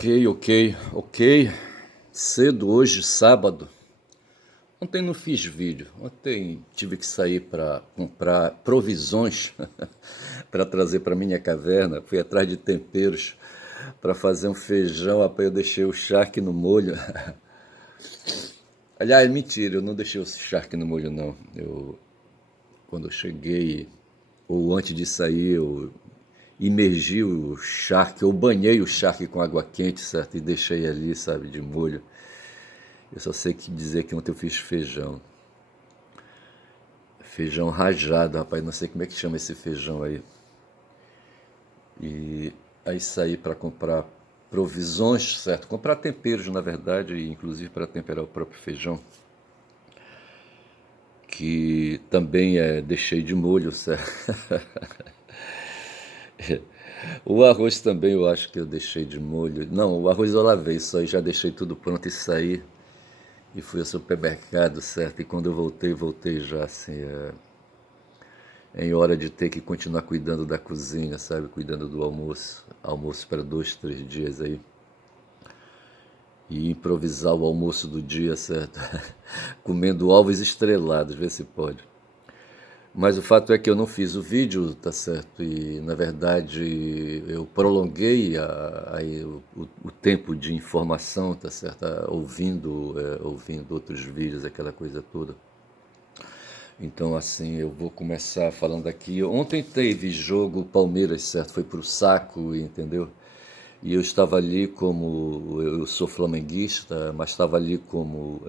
Ok. Cedo hoje, sábado. Ontem não fiz vídeo. Ontem tive que sair para comprar provisões para trazer para minha caverna. Fui atrás de temperos para fazer um feijão. Rapaz, eu deixei o charque no molho. Aliás, mentira, eu não deixei o charque no molho, não. Quando eu cheguei, ou antes de sair, eu imergi o charque, eu banhei o charque com água quente, certo? E deixei ali, sabe, de molho. Eu só sei que dizer que ontem eu fiz feijão. Feijão rajado, rapaz, não sei como é que chama esse feijão aí. E aí saí para comprar provisões, certo? Comprar temperos, na verdade, inclusive para temperar o próprio feijão, que também deixei de molho, certo? O arroz também eu acho que eu deixei de molho. Não, o arroz eu lavei, só já deixei tudo pronto e saí. E fui ao supermercado, certo? E quando eu voltei já assim, em hora de ter que continuar cuidando da cozinha, sabe? Cuidando do almoço. Almoço para 2, 3 dias aí. E improvisar o almoço do dia, certo? Comendo ovos estrelados, vê se pode. Mas o fato é que eu não fiz o vídeo, tá certo? E na verdade eu prolonguei o tempo de informação, tá certo? Ouvindo outros vídeos, aquela coisa toda. Então, assim, eu vou começar falando aqui. Ontem teve jogo Palmeiras, certo? Foi pro saco, entendeu? E eu estava ali como. Eu sou flamenguista, mas estava ali como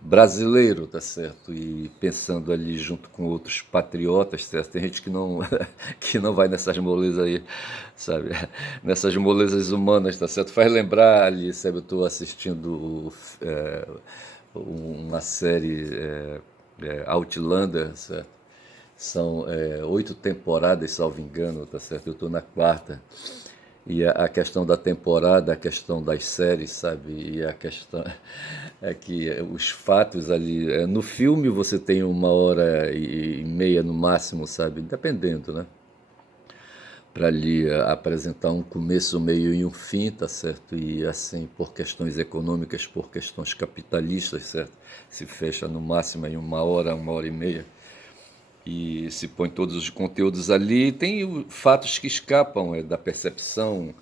brasileiro, tá certo? E pensando ali junto com outros patriotas, certo? Tem gente que não, que não vai nessas molezas aí, sabe? Nessas molezas humanas, tá certo? Faz lembrar ali, sabe? Eu estou assistindo uma série Outlander, certo? São 8 temporadas, salvo engano, tá certo? Eu estou na quarta. E a questão da temporada, a questão das séries, sabe? E a questão é que os fatos ali. No filme você tem 1 hora e meia no máximo, sabe? Dependendo, né? Para ali apresentar um começo, meio e um fim, tá certo? E assim, por questões econômicas, por questões capitalistas, certo? Se fecha no máximo em 1 hora, 1 hora e meia e se põe todos os conteúdos ali. Tem fatos que escapam da percepção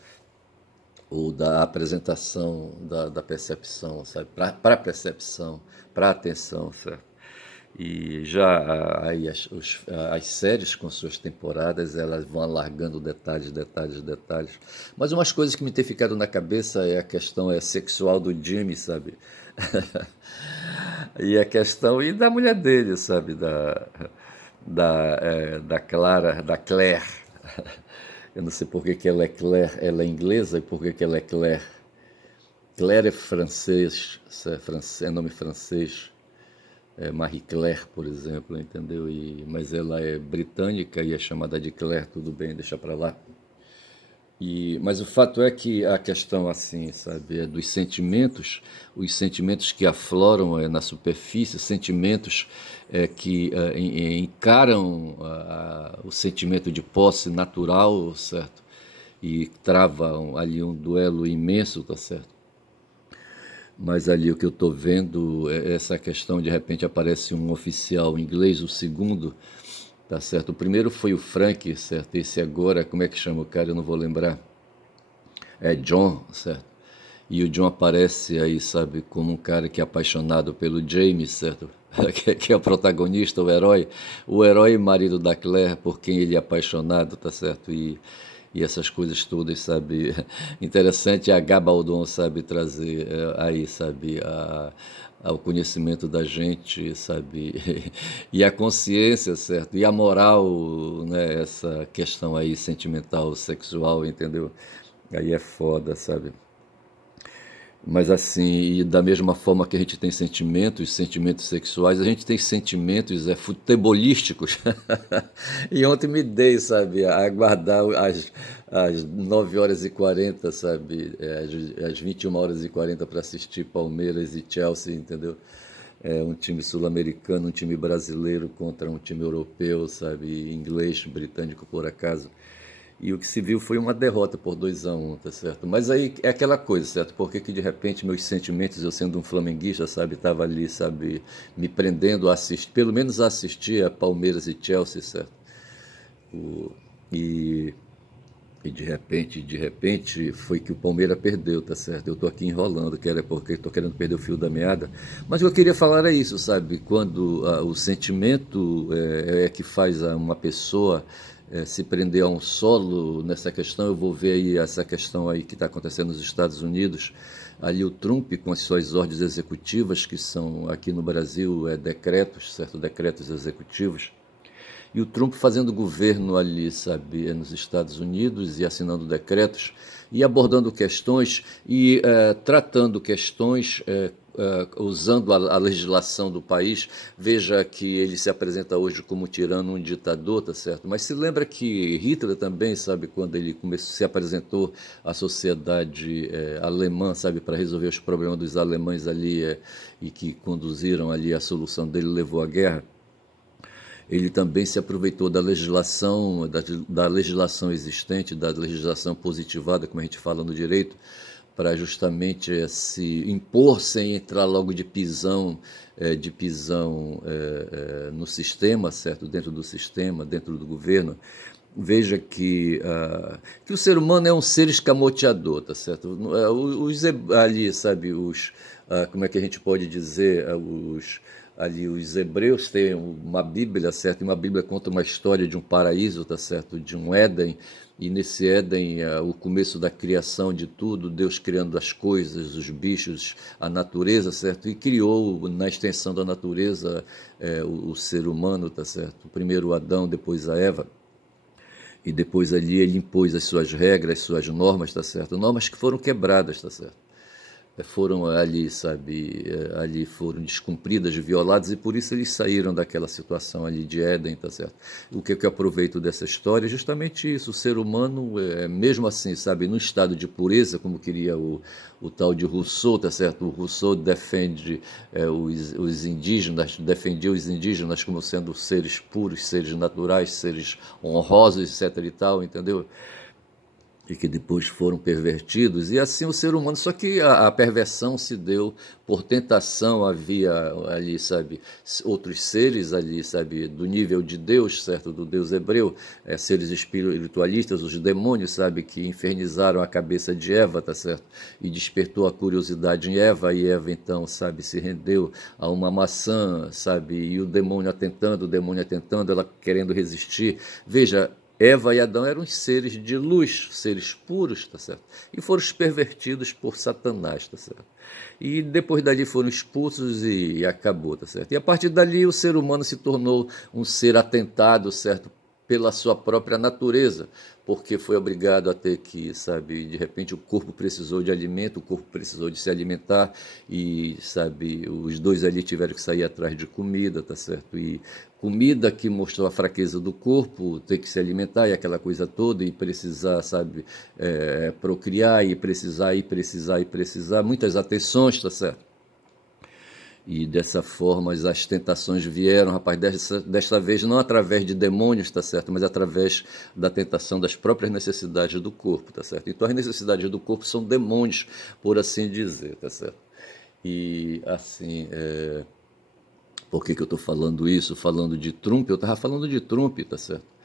ou da apresentação da percepção, sabe? Para a percepção, para a atenção, certo? E já aí as séries com suas temporadas, elas vão alargando detalhes, detalhes, detalhes. Mas umas coisas que me tem ficado na cabeça é a questão sexual do Jimmy, sabe? E a questão e da mulher dele, sabe? Da Clara, da Claire. Eu não sei por que que ela é Claire, ela é inglesa e por que que ela é Claire. Claire é francês, é nome francês. Marie Claire, por exemplo, entendeu? Mas ela é britânica e é chamada de Claire, tudo bem, deixa para lá. Mas o fato é que a questão, assim, sabe, é dos sentimentos, os sentimentos que afloram na superfície, sentimentos que encaram o sentimento de posse natural, certo? E travam ali um duelo imenso, tá certo? Mas ali o que eu estou vendo é essa questão, de repente aparece um oficial inglês, o segundo, tá certo? O primeiro foi o Frank, certo? Esse agora, como é que chama o cara? Eu não vou lembrar. É John, certo? E o John aparece aí, sabe, como um cara que é apaixonado pelo James, certo? Que é o protagonista, o herói e marido da Claire, por quem ele é apaixonado, tá certo? E essas coisas todas, sabe? Interessante a Gabaldon, sabe, trazer aí, sabe, ao conhecimento da gente, sabe? E a consciência, certo? E a moral, né? Essa questão aí sentimental, sexual, entendeu? Aí é foda, sabe? Mas assim, e da mesma forma que a gente tem sentimentos, sentimentos sexuais, a gente tem sentimentos futebolísticos. E ontem me dei, sabe, a aguardar as 9 horas e 40, sabe, as 21 horas e 40 para assistir Palmeiras e Chelsea, entendeu? Um time sul-americano, um time brasileiro contra um time europeu, sabe, inglês, britânico por acaso. E o que se viu foi uma derrota por 2-1, tá certo? Mas aí é aquela coisa, certo? Porque que de repente meus sentimentos, eu sendo um flamenguista, sabe, estava ali, sabe, me prendendo a assistir, pelo menos a assistir a Palmeiras e Chelsea, certo? O- e, e de repente foi que o Palmeiras perdeu, tá certo? Eu tô aqui enrolando, que era porque tô querendo perder o fio da meada. Mas o que eu queria falar é isso, sabe? Quando o sentimento é que faz uma pessoa se prender a um solo nessa questão, eu vou ver aí essa questão aí que está acontecendo nos Estados Unidos, ali o Trump com as suas ordens executivas, que são aqui no Brasil decretos, certo? Decretos executivos, e o Trump fazendo governo ali, sabe, nos Estados Unidos e assinando decretos e abordando questões e tratando questões usando a legislação do país. Veja que ele se apresenta hoje como um tirano, um ditador, tá certo? Mas se lembra que Hitler também, sabe, quando ele se apresentou à sociedade alemã, sabe, para resolver os problemas dos alemães ali e que conduziram ali a solução dele, levou à guerra. Ele também se aproveitou da legislação existente, da legislação positivada, como a gente fala no direito, para justamente se impor sem entrar logo de pisão no sistema, certo? Dentro do sistema, dentro do governo. Veja que o ser humano é um ser escamoteador, tá certo? Ali, sabe, como é que a gente pode dizer, os hebreus têm uma Bíblia, certo? E uma Bíblia conta uma história de um paraíso, tá certo? De um Éden, e nesse Éden, o começo da criação de tudo, Deus criando as coisas, os bichos, a natureza, certo? E criou na extensão da natureza o ser humano, tá certo? Primeiro Adão, depois a Eva. E depois ali ele impôs as suas regras, as suas normas, tá certo? Normas que foram quebradas, tá certo? Foram ali, sabe, ali foram descumpridas, violadas, e por isso eles saíram daquela situação ali de Éden, tá certo? O que eu aproveito dessa história é justamente isso, o ser humano, mesmo assim, sabe, num estado de pureza, como queria o tal de Rousseau, tá certo? O Rousseau defende os indígenas, defendia os indígenas como sendo seres puros, seres naturais, seres honrosos, etc e tal, entendeu? E que depois foram pervertidos, e assim o ser humano, só que a perversão se deu por tentação, havia ali, sabe, outros seres ali, sabe, do nível de Deus, certo, do Deus hebreu, seres espiritualistas, os demônios, sabe, que infernizaram a cabeça de Eva, tá certo, e despertou a curiosidade em Eva, e Eva então, sabe, se rendeu a uma maçã, sabe, e o demônio atentando, ela querendo resistir. Veja, Eva e Adão eram seres de luz, seres puros, tá certo? E foram pervertidos por Satanás, tá certo? E depois dali foram expulsos e acabou, tá certo? E a partir dali o ser humano se tornou um ser atentado, certo? Pela sua própria natureza, porque foi obrigado a ter que, sabe, de repente o corpo precisou de alimento, o corpo precisou de se alimentar e, sabe, os dois ali tiveram que sair atrás de comida, tá certo? E comida que mostrou a fraqueza do corpo, ter que se alimentar e aquela coisa toda e precisar, sabe, procriar e precisar, muitas atenções, tá certo? E dessa forma as tentações vieram, rapaz, desta vez não através de demônios, tá certo? Mas através da tentação das próprias necessidades do corpo, tá certo? Então as necessidades do corpo são demônios, por assim dizer, tá certo? E assim, por que eu estou falando isso? Falando de Trump, eu estava falando de Trump, tá certo?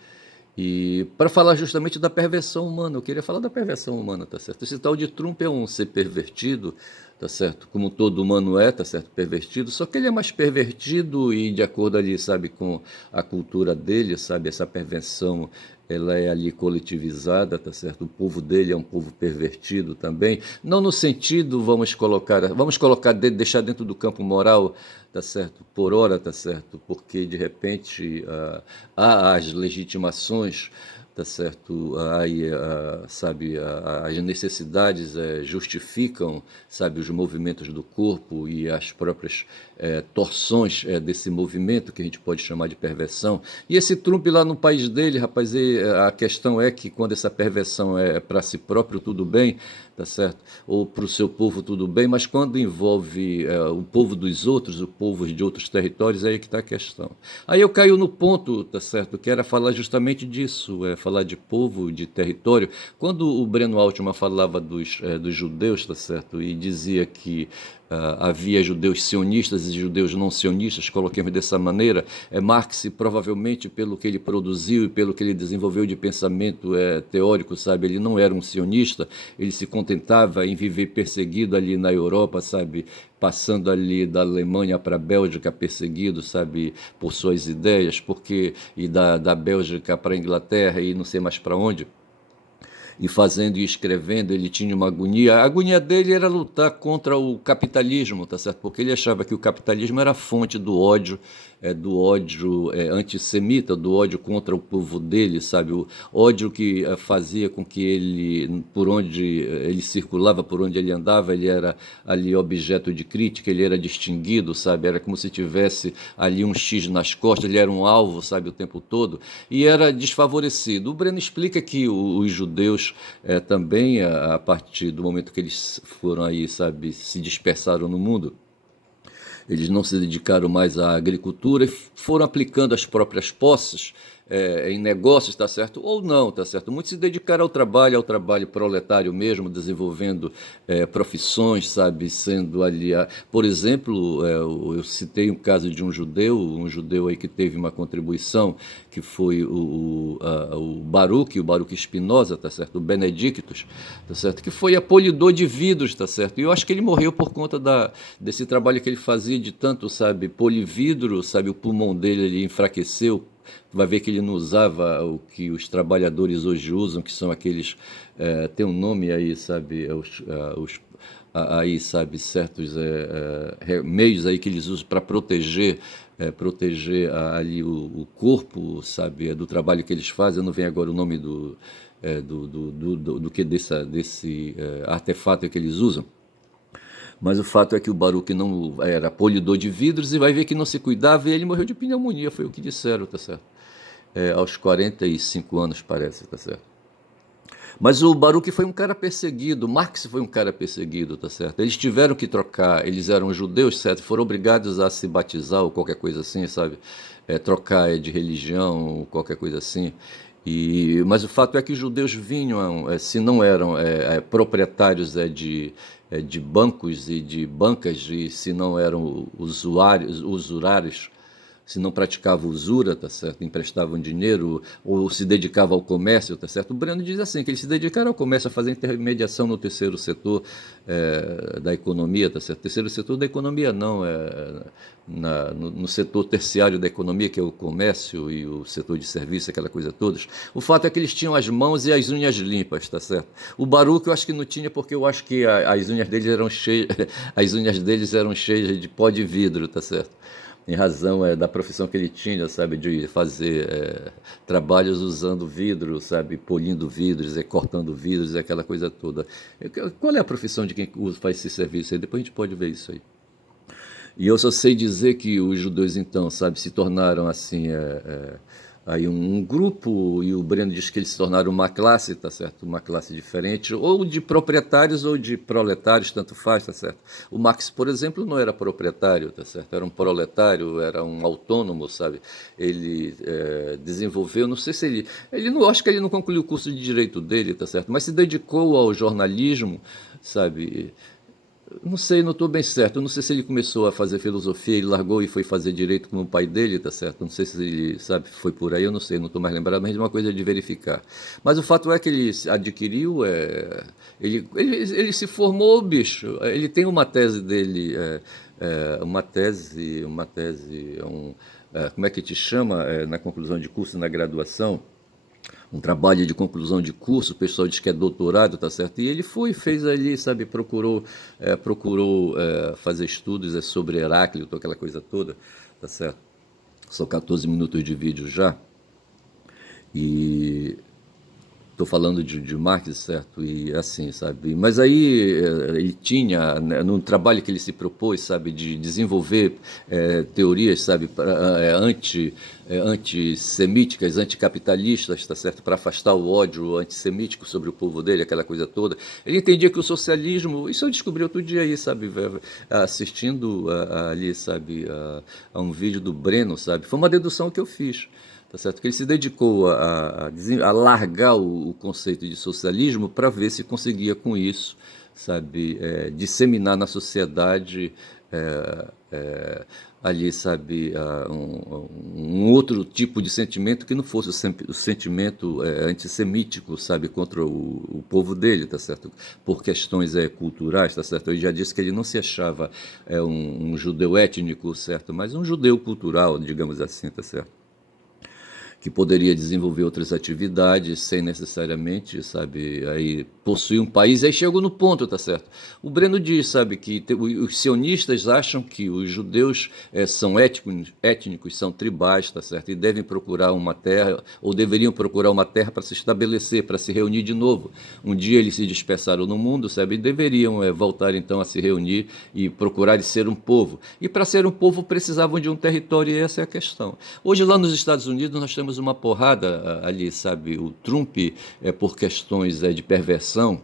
E para falar justamente da perversão humana, eu queria falar da perversão humana, tá certo? Esse tal de Trump é um ser pervertido, tá certo? Como todo humano tá certo? Pervertido, só que ele é mais pervertido e de acordo ali, sabe, com a cultura dele, sabe, essa perversão, ela é ali coletivizada, tá certo? O povo dele é um povo pervertido também, não no sentido, vamos colocar, deixar dentro do campo moral, tá certo? Por hora, tá certo? Porque de repente há as legitimações, tá certo? Aí, sabe, as necessidades justificam, sabe, os movimentos do corpo e as próprias torções desse movimento que a gente pode chamar de perversão. E esse Trump lá no país dele, rapaz, a questão é que quando essa perversão é para si próprio, tudo bem, tá certo? Ou para o seu povo, tudo bem, mas quando envolve o povo dos outros, o povo de outros territórios, é aí que está a questão. Aí eu caio no ponto, tá certo? Que era falar justamente disso, falar de povo, de território. Quando o Breno Altman falava dos judeus, tá certo? E dizia que havia judeus sionistas e judeus não sionistas, coloquemos dessa maneira, Marx, provavelmente pelo que ele produziu e pelo que ele desenvolveu de pensamento teórico, sabe, ele não era um sionista, ele se contentava em viver perseguido ali na Europa, sabe, passando ali da Alemanha para a Bélgica perseguido, sabe, por suas ideias, e da Bélgica para a Inglaterra e não sei mais para onde, e fazendo e escrevendo, ele tinha uma agonia. A agonia dele era lutar contra o capitalismo, tá certo? Porque ele achava que o capitalismo era a fonte do ódio antissemita, do ódio contra o povo dele, sabe? O ódio que fazia com que ele, por onde ele circulava, por onde ele andava, ele era ali objeto de crítica, ele era distinguido, sabe? Era como se tivesse ali um X nas costas, ele era um alvo, sabe, o tempo todo, e era desfavorecido. O Breno explica que os judeus também, a partir do momento que eles foram aí, sabe, se dispersaram no mundo, eles não se dedicaram mais à agricultura e foram aplicando as próprias posses em negócios, tá certo? Ou não, tá certo? Muitos se dedicaram ao trabalho proletário mesmo, desenvolvendo profissões, sabe? Sendo ali, por exemplo, eu citei um caso de um judeu aí que teve uma contribuição, que foi o Baruch Spinoza, tá certo? O Benedictus, tá certo? Que foi polidor de vidros, tá certo? E eu acho que ele morreu por conta desse trabalho que ele fazia de tanto, sabe, polividro, sabe? O pulmão dele ele enfraqueceu. Vai ver que ele não usava o que os trabalhadores hoje usam, que são aqueles, tem um nome aí, sabe, aí, sabe, certos meios aí que eles usam para proteger ali o corpo, sabe, do trabalho que eles fazem. Eu não vem agora o nome do que desse artefato que eles usam. Mas o fato é que o Baruch não era polidor de vidros e vai ver que não se cuidava e ele morreu de pneumonia, foi o que disseram, tá certo? Aos 45 anos, parece, tá certo? Mas o Baruch foi um cara perseguido, Marx foi um cara perseguido, tá certo? Eles tiveram que trocar, eles eram judeus, certo? Foram obrigados a se batizar ou qualquer coisa assim, sabe? Trocar de religião ou qualquer coisa assim. Mas o fato é que os judeus vinham, se não eram proprietários de bancos e de bancas, e se não eram usurários, se não praticava usura, tá certo? Emprestavam dinheiro ou se dedicava ao comércio, tá certo? O Breno diz assim, que eles se dedicaram ao comércio, a fazer intermediação no terceiro setor da economia, tá certo? Terceiro setor da economia não, no setor terciário da economia, que é o comércio e o setor de serviço, aquela coisa toda. O fato é que eles tinham as mãos e as unhas limpas, tá certo? O Baruch eu acho que não tinha, porque eu acho que as unhas deles eram cheias, as unhas deles eram cheias de pó de vidro, tá certo? Em razão da profissão que ele tinha, sabe, de fazer trabalhos usando vidro, sabe, polindo vidros, cortando vidros, aquela coisa toda. Qual é a profissão de quem faz esse serviço aí? Depois a gente pode ver isso aí. E eu só sei dizer que os judeus, então, sabe, se tornaram assim aí um grupo, e o Breno diz que eles se tornaram uma classe, tá certo? Uma classe diferente, ou de proprietários ou de proletários, tanto faz, tá certo? O Marx, por exemplo, não era proprietário, tá certo? Era um proletário, era um autônomo, sabe? Ele desenvolveu, não sei se ele não, acho que ele não concluiu o curso de direito dele, tá certo? Mas se dedicou ao jornalismo, sabe? Não sei, não estou bem certo. Eu não sei se ele começou a fazer filosofia, ele largou e foi fazer direito com o pai dele, tá certo? Não sei se ele, sabe, foi por aí, eu não sei, não estou mais lembrado, mas é uma coisa de verificar. Mas o fato é que ele adquiriu, ele se formou, bicho. Ele tem uma tese dele, como é que te chama, na conclusão de curso, na graduação? Um trabalho de conclusão de curso, o pessoal diz que é doutorado, tá certo? E ele fez ali, sabe, procurou fazer estudos sobre Heráclito, aquela coisa toda, tá certo? São 14 minutos de vídeo já. E estou falando de Marx, certo? E assim, sabe? Mas aí ele tinha, né, no trabalho que ele se propôs, sabe, de desenvolver teorias, sabe, antissemíticas, anticapitalistas, tá certo? Para afastar o ódio antissemítico sobre o povo dele, aquela coisa toda. Ele entendia que o socialismo, isso eu descobri outro dia aí, sabe, assistindo ali, sabe, a um vídeo do Breno, sabe? Foi uma dedução que eu fiz. tá certo? Que ele se dedicou a largar o conceito de socialismo para ver se conseguia com isso, sabe, disseminar na sociedade é, é, ali, sabe, um outro tipo de sentimento que não fosse o sentimento antissemítico, sabe, contra o povo dele, tá certo? Por questões culturais, tá certo? Ele já disse que ele não se achava um judeu étnico, certo? Mas um judeu cultural, digamos assim, tá certo? Que poderia desenvolver outras atividades sem necessariamente, sabe, aí possuir um país. Aí chegou no ponto, tá certo? O Breno diz, sabe, que os sionistas acham que os judeus são étnicos, são tribais, tá certo? E devem procurar uma terra, ou deveriam procurar uma terra para se estabelecer, para se reunir de novo. Um dia eles se dispersaram no mundo, sabe, e deveriam voltar então a se reunir e procurar ser um povo. E para ser um povo precisavam de um território, e essa é a questão. Hoje lá nos Estados Unidos nós temos uma porrada ali, sabe, o Trump por questões de perversão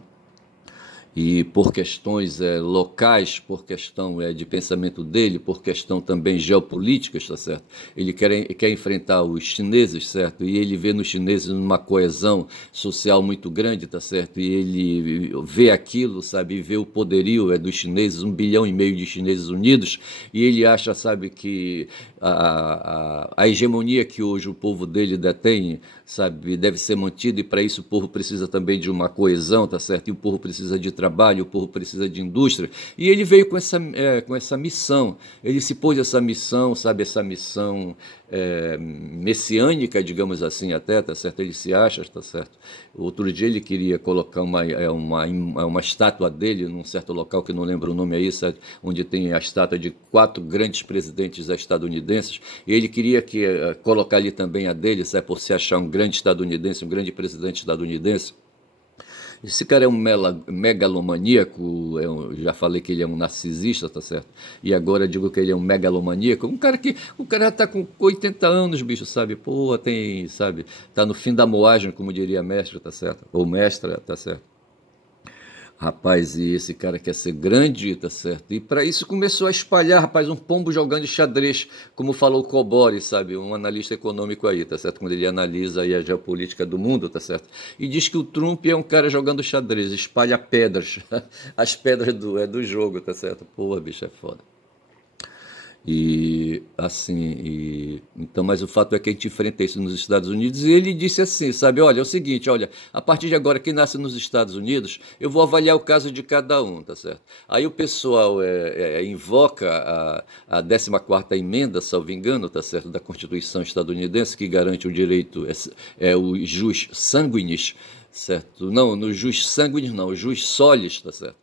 e por questões locais, por questão de pensamento dele, por questão também geopolítica, está certo? Ele quer enfrentar os chineses, certo? E ele vê nos chineses uma coesão social muito grande, está certo? E ele vê aquilo, sabe? E vê o poderio dos chineses, 1,5 bilhão de chineses unidos, e ele acha, sabe, que a hegemonia que hoje o povo dele detém, sabe, deve ser mantida, e para isso o povo precisa também de uma coesão, tá certo? E o povo precisa de trabalho, o povo precisa de indústria. E ele veio com essa missão, ele se pôs essa missão, sabe, essa missão messiânica, digamos assim, até, tá certo? Ele se acha, tá certo? Outro dia ele queria colocar uma estátua dele num certo local que não lembro o nome aí, sabe? Onde tem a estátua de 4 grandes presidentes estadunidenses, e ele queria colocar ali também a dele, sabe? Por se achar um grande estadunidense, um grande presidente estadunidense. Esse cara é um megalomaníaco, já falei que ele é um narcisista, tá certo? E agora digo que ele é um megalomaníaco, o cara já tá com 80 anos, bicho, sabe? Pô, sabe, tá no fim da moagem, como diria mestre, tá certo? Ou mestra, tá certo? Rapaz, e esse cara quer ser grande, tá certo? E para isso começou a espalhar, rapaz, um pombo jogando xadrez, como falou o Cobori, sabe? Um analista econômico aí, tá certo? Quando ele analisa aí a geopolítica do mundo, tá certo? E diz que o Trump é um cara jogando xadrez, espalha pedras, as pedras do jogo, tá certo? Pô, bicho, é foda. E assim, então, mas o fato é que a gente enfrenta isso nos Estados Unidos, e ele disse assim, sabe, olha, é o seguinte, olha, a partir de agora quem nasce nos Estados Unidos, eu vou avaliar o caso de cada um, tá certo? Aí o pessoal invoca a 14ª emenda, salvo engano, tá certo, da Constituição estadunidense, que garante o direito, o jus sanguinis, certo? Não, no jus sanguinis não, o jus solis, tá certo?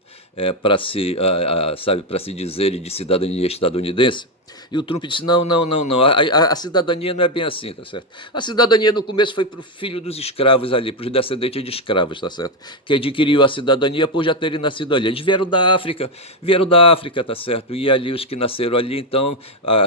Para se, sabe, para se dizer de cidadania estadunidense. E o Trump disse: não, não, não, não. A cidadania não é bem assim, tá certo? A cidadania no começo foi para o filho dos escravos ali, para os descendentes de escravos, tá certo? Que adquiriu a cidadania por já terem nascido ali. Eles vieram da África, tá certo? E ali os que nasceram ali, então,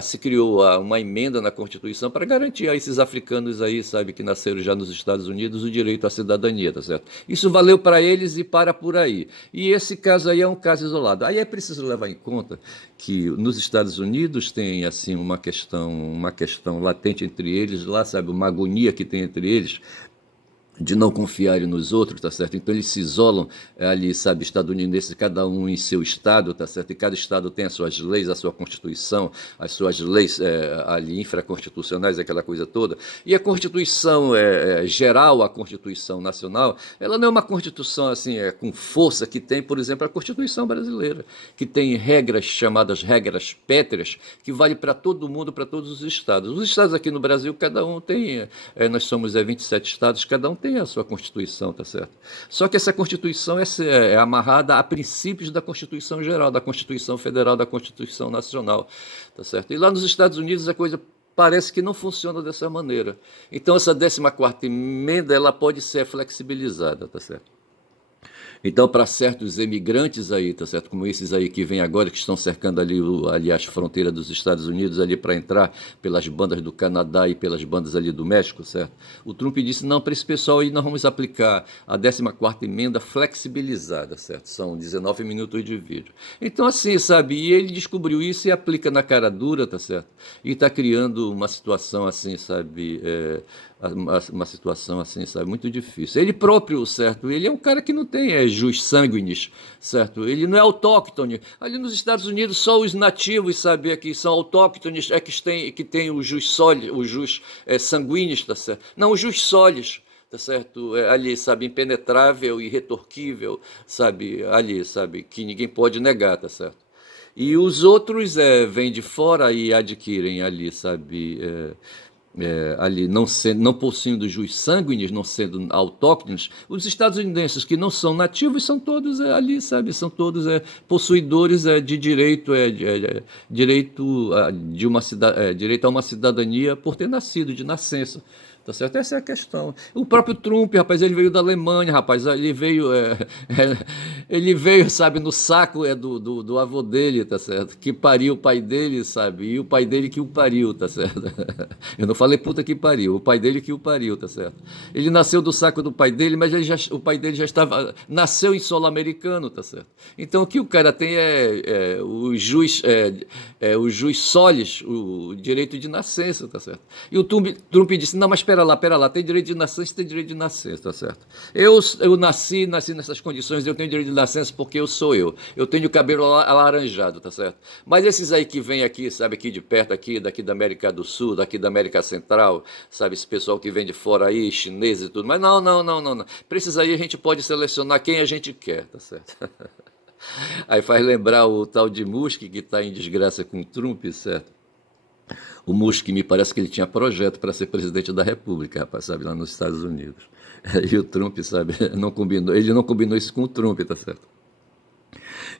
se criou uma emenda na Constituição para garantir a esses africanos aí, sabe, que nasceram já nos Estados Unidos, o direito à cidadania, tá certo? Isso valeu para eles e para por aí. E esse caso aí é um caso isolado. Aí é preciso levar em conta que nos Estados Unidos tem assim uma questão latente entre eles, lá sabe, uma agonia que tem entre eles de não confiarem nos outros, tá certo? Então eles se isolam ali, sabe, estadunidenses, cada um em seu estado, tá certo? E cada estado tem as suas leis, a sua constituição, as suas leis ali infraconstitucionais, aquela coisa toda. E a Constituição geral, a Constituição nacional, ela não é uma Constituição assim com força que tem, por exemplo, a Constituição brasileira, que tem regras chamadas regras pétreas, que vale para todo mundo, para todos os estados. Os estados aqui no Brasil, cada um tem, nós somos 27 estados, cada um tem a sua Constituição, tá certo? Só que essa Constituição é amarrada a princípios da Constituição Geral, da Constituição Federal, da Constituição Nacional, tá certo? E lá nos Estados Unidos a coisa parece que não funciona dessa maneira. Então essa 14ª emenda ela pode ser flexibilizada, tá certo? Então, para certos emigrantes aí, tá certo? Como esses aí que vêm agora, que estão cercando ali, ali as fronteiras dos Estados Unidos ali para entrar pelas bandas do Canadá e pelas bandas ali do México, certo? O Trump disse, não, para esse pessoal aí nós vamos aplicar a 14ª emenda flexibilizada, certo? São 19 minutos de vídeo. Então, assim, sabe? E ele descobriu isso e aplica na cara dura, tá certo? E está criando uma situação assim, sabe? Uma situação assim, sabe, muito difícil. Ele próprio, certo? Ele é um cara que não tem jus sanguinis, certo? Ele não é autóctone. Ali nos Estados Unidos, só os nativos, sabe, que são autóctones, é que tem o jus soli, o jus sanguinis, tá certo? Não, o jus solis, tá certo? Ali, sabe, impenetrável, irretorquível, sabe, ali, sabe, que ninguém pode negar, tá certo? E os outros vêm de fora e adquirem ali, sabe, ali não possuindo jus sanguinis, não sendo autóctones, os estadunidenses que não são nativos são todos ali, sabe, são todos possuidores de direito, direito de uma direito a uma cidadania por ter nascido de nascença. Tá certo? Essa é a questão. O próprio Trump, rapaz, ele veio da Alemanha, rapaz, ele veio, sabe, no saco do avô dele, tá certo? Que pariu o pai dele, sabe? E o pai dele que o pariu, tá certo? Eu não falei puta que pariu, o pai dele que o pariu, tá certo? Ele nasceu do saco do pai dele, mas o pai dele já estava, nasceu em solo americano, tá certo? Então o que o cara tem o jus solis, o direito de nascença, tá certo? E o Trump disse, não, mas pera lá, tem direito de nascença, tem direito de nascença, tá certo? Eu nasci nessas condições, eu tenho direito de nascença porque eu sou eu. Eu tenho o cabelo alaranjado, tá certo? Mas esses aí que vêm aqui, sabe, aqui de perto, daqui da América do Sul, daqui da América Central, sabe, esse pessoal que vem de fora aí, chinês e tudo, mas não. Pra esses aí a gente pode selecionar quem a gente quer, tá certo? Aí faz lembrar o tal de Musk que está em desgraça com o Trump, certo? O Musk me parece que ele tinha projeto para ser presidente da República, rapaz, sabe, lá nos Estados Unidos. E o Trump, sabe, ele não combinou isso com o Trump, tá certo?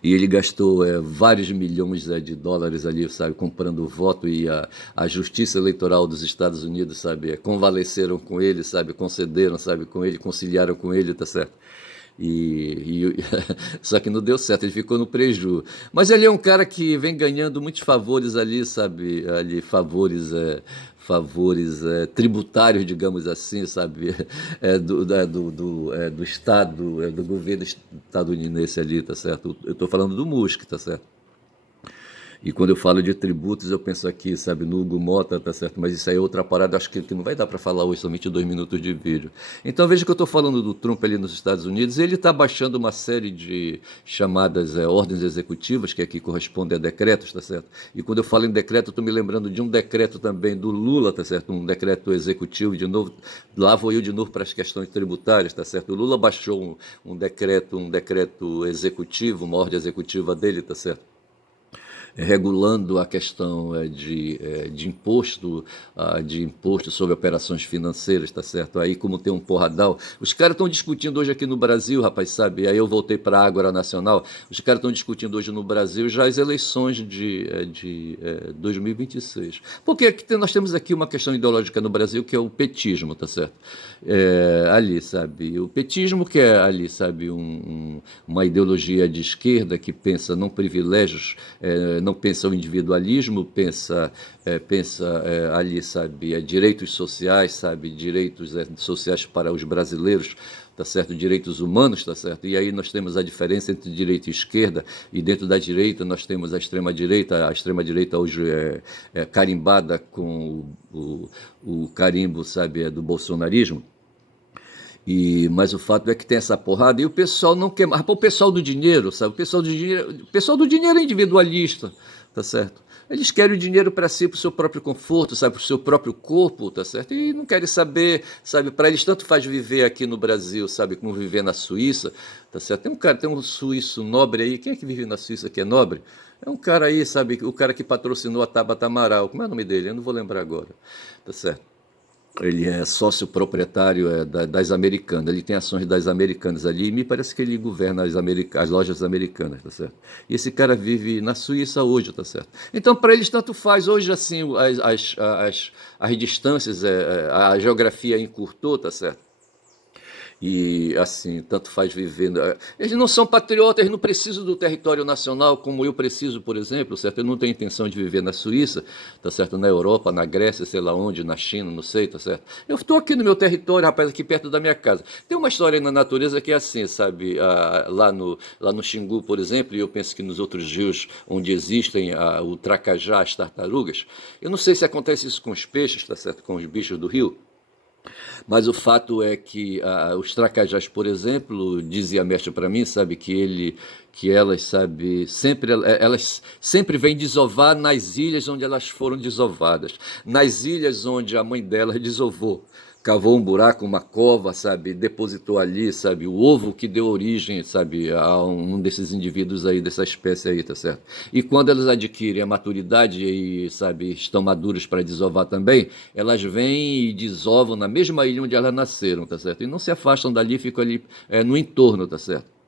E ele gastou vários milhões de dólares ali, sabe, comprando voto e a Justiça Eleitoral dos Estados Unidos, sabe, convalesceram com ele, sabe, concederam, sabe, com ele, conciliaram com ele, tá certo? Só que não deu certo, ele ficou no preju. Mas ele é um cara que vem ganhando muitos favores ali, sabe? Ali, favores tributários, digamos assim, sabe? Do Estado, do governo estadunidense ali, tá certo? Eu estou falando do Musk, tá certo? E quando eu falo de tributos, eu penso aqui, sabe, no Hugo Mota, tá certo? Mas isso aí é outra parada, acho que não vai dar para falar hoje, somente 2 minutos de vídeo. Então veja que eu estou falando do Trump ali nos Estados Unidos, ele está baixando uma série de chamadas ordens executivas, que aqui correspondem a decretos, tá certo? E quando eu falo em decreto, eu estou me lembrando de um decreto também do Lula, tá certo? Um decreto executivo, de novo, lá vou eu de novo para as questões tributárias, tá certo? O Lula baixou um decreto executivo, uma ordem executiva dele, tá certo? Regulando a questão de imposto sobre operações financeiras, tá certo? Aí como tem um porradal, os caras estão discutindo hoje aqui no Brasil, rapaz, sabe? Aí eu voltei para a Ágora Nacional, os caras estão discutindo hoje no Brasil já as eleições de 2026. Porque aqui nós temos aqui uma questão ideológica no Brasil que é o petismo, tá certo? Ali, sabe? O petismo que é ali, sabe, uma ideologia de esquerda que pensa não privilégios, não pensa o individualismo, pensa ali, sabe, direitos sociais, sabe, direitos sociais para os brasileiros, tá certo, direitos humanos, tá certo, e aí nós temos a diferença entre direita e esquerda, e dentro da direita nós temos a extrema direita hoje carimbada com o carimbo, sabe, do bolsonarismo. Mas o fato é que tem essa porrada e o pessoal não quer mais. O pessoal do dinheiro, sabe? O pessoal do dinheiro é individualista, tá certo? Eles querem o dinheiro para si, para o seu próprio conforto, sabe? Para o seu próprio corpo, tá certo? E não querem saber, sabe? Para eles tanto faz viver aqui no Brasil, sabe? Como viver na Suíça, tá certo? Tem um suíço nobre aí. Quem é que vive na Suíça que é nobre? É um cara aí, sabe? O cara que patrocinou a Tabata Amaral. Como é o nome dele? Eu não vou lembrar agora, tá certo? Ele é sócio proprietário das Americanas, ele tem ações das Americanas ali, e me parece que ele governa as lojas americanas, tá certo? E esse cara vive na Suíça hoje, tá certo? Então, para eles, tanto faz. Hoje, assim, as distâncias, a geografia encurtou, tá certo? E assim, tanto faz viver. Eles não são patriotas, eles não precisam do território nacional como eu preciso, por exemplo, certo? Eu não tenho intenção de viver na Suíça, tá certo? Na Europa, na Grécia, sei lá onde, na China, não sei, tá certo? Eu estou aqui no meu território, rapaz, aqui perto da minha casa. Tem uma história na natureza que é assim, sabe? Lá no Xingu, por exemplo, e eu penso que nos outros rios onde existem o tracajá, as tartarugas, eu não sei se acontece isso com os peixes, tá certo? Com os bichos do rio. Mas o fato é que os tracajás, por exemplo, dizia a mestre para mim, sabe, que elas, sabe, elas sempre vêm desovar nas ilhas onde elas foram desovadas, nas ilhas onde a mãe delas desovou. Cavou um buraco, uma cova, sabe, depositou ali, sabe, o ovo que deu origem, sabe, a um desses indivíduos aí, dessa espécie aí, tá certo? E quando elas adquirem a maturidade e, sabe, estão maduras para desovar também, elas vêm e desovam na mesma ilha onde elas nasceram, tá certo? E não se afastam dali, ficam ali no entorno, tá certo?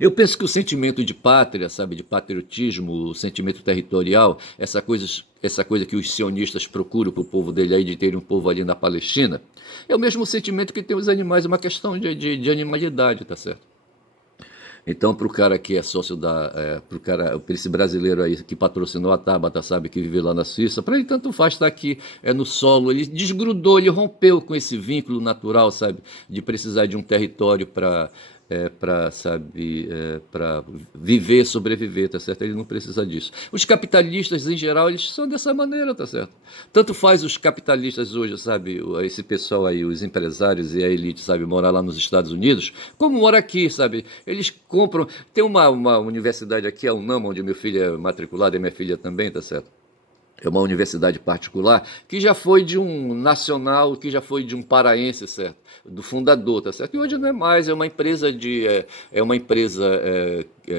Eu penso que o sentimento de pátria, sabe, de patriotismo, o sentimento territorial, essa coisa que os sionistas procuram para o povo dele aí, de ter um povo ali na Palestina, é o mesmo sentimento que tem os animais, é uma questão de animalidade, tá certo? Então, para o cara que é sócio para esse brasileiro aí que patrocinou a Tabata, sabe, que vive lá na Suíça, para ele tanto faz estar aqui no solo, ele desgrudou, ele rompeu com esse vínculo natural, sabe, de precisar de um território para viver, sobreviver, tá certo? Ele não precisa disso. Os capitalistas, em geral, eles são dessa maneira, tá certo? Tanto faz os capitalistas hoje, sabe, esse pessoal aí, os empresários e a elite, sabe, morar lá nos Estados Unidos, como mora aqui, sabe? Eles compram. Tem uma universidade aqui, a UNAM, onde meu filho é matriculado e minha filha também, tá certo? É uma universidade particular que já foi de um nacional, que já foi de um paraense, certo? Do fundador, tá certo? E hoje não é mais, é uma empresa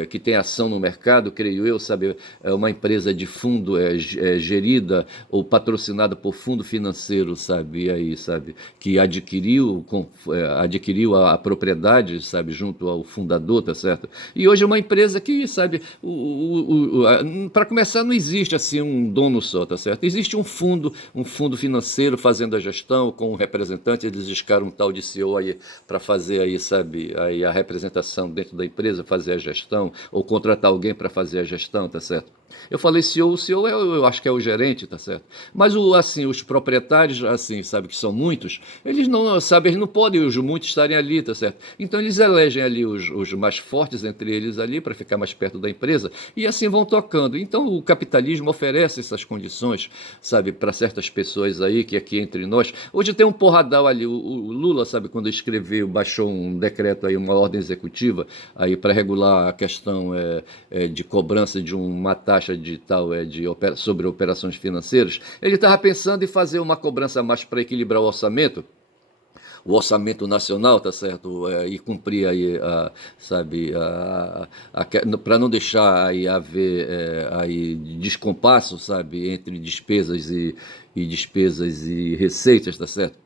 que tem ação no mercado, creio eu, sabe? É uma empresa de fundo gerida ou patrocinada por fundo financeiro, sabe? E aí, sabe? Que adquiriu a propriedade, sabe? Junto ao fundador, tá certo? E hoje é uma empresa que, sabe? Para começar, não existe assim um dono só, tá certo? Existe um fundo financeiro fazendo a gestão com um representante, eles escalam um tal de CEO aí para fazer aí, sabe, aí a representação dentro da empresa, fazer a gestão, ou contratar alguém para fazer a gestão, tá certo? Eu falei CEO, o CEO eu acho que é o gerente, tá certo? Mas assim, os proprietários, assim, sabe, que são muitos, eles não, sabe, eles não podem os muitos estarem ali, tá certo? Então eles elegem ali os mais fortes entre eles ali para ficar mais perto da empresa e assim vão tocando. Então o capitalismo oferece essas condições, sabe, para certas pessoas aí que aqui entre nós. Hoje tem um porradal ali, o Lula, sabe, quando escreveu, baixou um decreto aí, uma ordem executiva aí para regular a questão de cobrança de uma taxa de tal sobre operações financeiras, ele estava pensando em fazer uma cobrança a mais para equilibrar o orçamento nacional, tá certo? E cumprir aí, sabe, para não deixar aí haver aí descompasso, sabe, entre despesas e receitas, tá certo?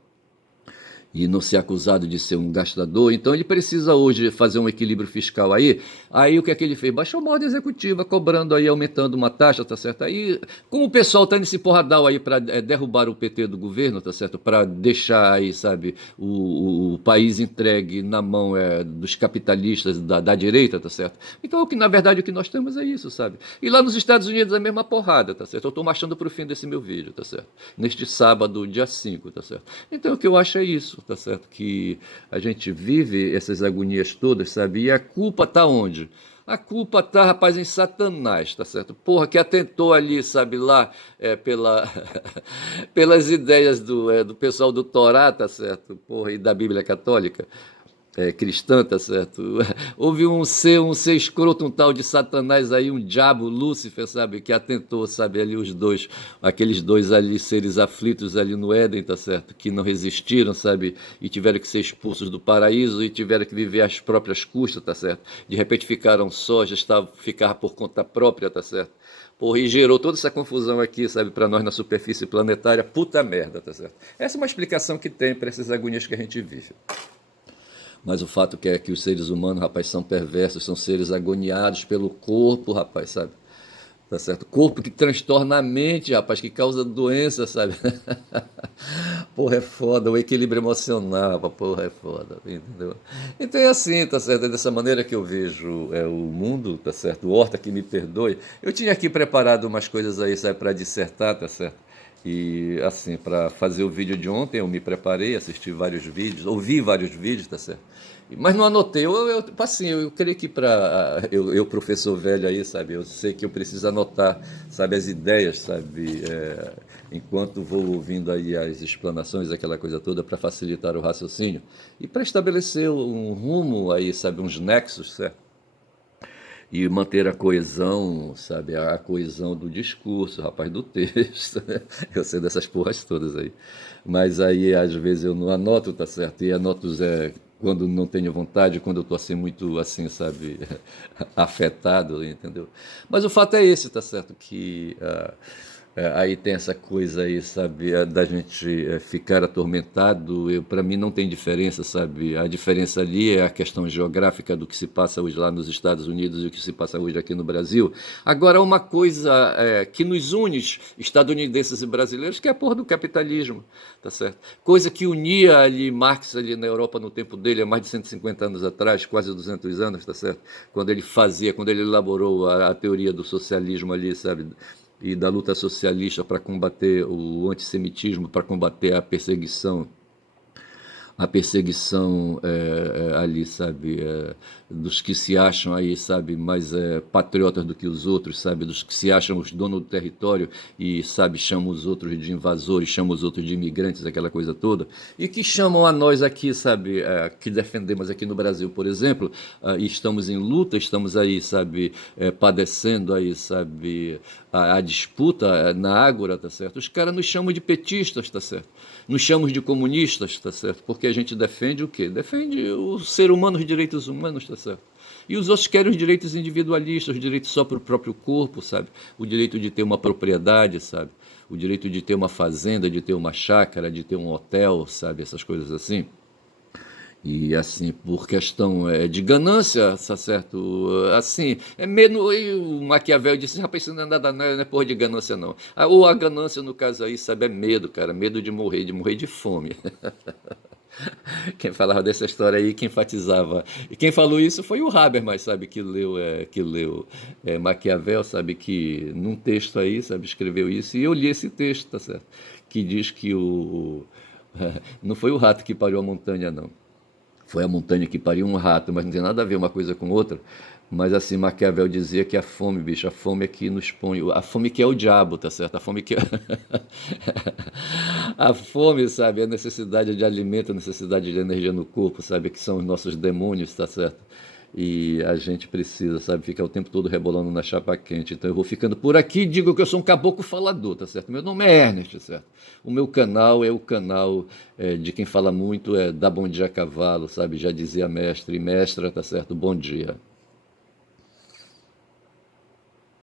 E não ser acusado de ser um gastador. Então ele precisa hoje fazer um equilíbrio fiscal aí. Aí o que é que ele fez? Baixou uma ordem executiva, cobrando aí, aumentando uma taxa, tá certo? Aí, como o pessoal tá nesse porradal aí para derrubar o PT do governo, tá certo? Para deixar aí, sabe, o país entregue na mão dos capitalistas da direita, tá certo? Então, na verdade, o que nós temos é isso, sabe? E lá nos Estados Unidos a mesma porrada, tá certo? Eu estou marchando para o fim desse meu vídeo, tá certo? Neste sábado, dia 5, tá certo? Então, o que eu acho é isso, tá certo? Que a gente vive essas agonias todas, sabe? E a culpa tá onde? A culpa tá, rapaz, em Satanás, tá certo? Porra, que atentou ali, sabe, lá, pelas ideias do pessoal do Torá, tá certo? Porra, e da Bíblia Católica cristã, tá certo? Houve um ser escroto, um tal de Satanás aí, um diabo, Lúcifer, sabe? Que atentou, sabe, ali aqueles dois ali, seres aflitos ali no Éden, tá certo? Que não resistiram, sabe? E tiveram que ser expulsos do paraíso e tiveram que viver às próprias custas, tá certo? De repente ficaram só, ficaram por conta própria, tá certo? Porra, e gerou toda essa confusão aqui, sabe, para nós na superfície planetária, puta merda, tá certo? Essa é uma explicação que tem para essas agonias que a gente vive. Mas o fato é que os seres humanos, rapaz, são perversos, são seres agoniados pelo corpo, rapaz, sabe? Tá certo? Corpo que transtorna a mente, rapaz, que causa doença, sabe? porra é foda, o equilíbrio emocional, a porra é foda, entendeu? Então é assim, tá certo? É dessa maneira que eu vejo o mundo, tá certo? O Horta que me perdoe. Eu tinha aqui preparado umas coisas aí, sabe, para dissertar, tá certo? E assim, para fazer o vídeo de ontem, eu me preparei, assisti vários vídeos, ouvi vários vídeos, tá certo? Mas não anotei, assim, eu creio que para eu, professor velho aí, sabe, eu sei que eu preciso anotar, sabe, as ideias, sabe, enquanto vou ouvindo aí as explanações, aquela coisa toda, para facilitar o raciocínio e para estabelecer um rumo aí, sabe, uns nexos, certo? E manter a coesão, sabe, a coesão do discurso, rapaz, do texto. Eu sei dessas porras todas aí. Mas aí, às vezes, eu não anoto, tá certo? E anoto quando não tenho vontade, quando eu tô assim, muito assim, sabe, afetado, entendeu? Mas o fato é esse, tá certo? Que aí tem essa coisa aí, sabe, da gente ficar atormentado. Para mim não tem diferença, sabe? A diferença ali é a questão geográfica do que se passa hoje lá nos Estados Unidos e o que se passa hoje aqui no Brasil. Agora, uma coisa que nos une, estadunidenses e brasileiros, que é a porra do capitalismo, tá certo? Coisa que unia ali Marx ali na Europa no tempo dele, há mais de 150 anos atrás, quase 200 anos, tá certo? Quando ele elaborou a teoria do socialismo ali, sabe? E da luta socialista para combater o antissemitismo, para combater a perseguição ali, sabe, dos que se acham aí, sabe, mais patriotas do que os outros, sabe, dos que se acham os donos do território e, sabe, chamam os outros de invasores, chamam os outros de imigrantes, aquela coisa toda, e que chamam a nós aqui, sabe, que defendemos aqui no Brasil, por exemplo, e estamos em luta, estamos aí, sabe, padecendo aí, sabe, a disputa na Ágora, tá certo? Os caras nos chamam de petistas, tá certo? Nos chamam de comunistas, tá certo? Porque a gente defende o quê? Defende o ser humano, os direitos humanos, tá certo? E os outros querem os direitos individualistas, os direitos só para o próprio corpo, sabe? O direito de ter uma propriedade, sabe? O direito de ter uma fazenda, de ter uma chácara, de ter um hotel, sabe? Essas coisas assim. E assim, por questão de ganância, tá certo? Assim, menos. E o Maquiavel disse: rapaz, isso não é nada, não é porra de ganância, não. Ou a ganância, no caso aí, sabe, é medo, cara, medo de morrer de fome. Quem falava dessa história aí, quem enfatizava. E quem falou isso foi o Habermas, sabe, que leu Maquiavel, sabe, que num texto aí, sabe, escreveu isso, e eu li esse texto, tá certo? Que diz que não foi o rato que pariu a montanha, não. Foi a montanha que pariu um rato, mas não tem nada a ver uma coisa com outra. Mas assim, Maquiavel dizia que a fome, bicho, a fome é que nos põe. A fome que é o diabo, tá certo? A fome que é. A fome, sabe? A necessidade de alimento, a necessidade de energia no corpo, sabe? Que são os nossos demônios, tá certo? E a gente precisa, sabe, ficar o tempo todo rebolando na chapa quente. Então eu vou ficando por aqui, digo que eu sou um caboclo falador, tá certo? Meu nome é Ernest, tá certo? O meu canal é o canal de quem fala muito, dá bom dia a cavalo, sabe? Já dizia mestre e mestra, tá certo? Bom dia.